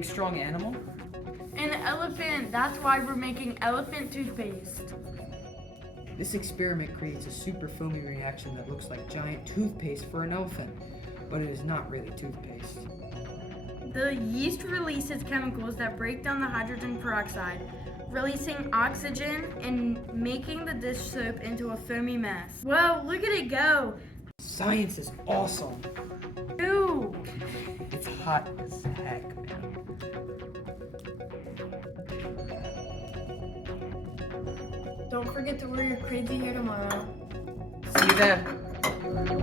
big, strong animal? An elephant. That's why we're making elephant toothpaste. This experiment creates a super foamy reaction that looks like giant toothpaste for an elephant, but it is not really toothpaste. The yeast releases chemicals that break down the hydrogen peroxide, releasing oxygen and making the dish soap into a foamy mess. Whoa, look at it go! Science is awesome. Ew! It's hot as heck, man. Don't forget to wear your crazy hair tomorrow. See you then.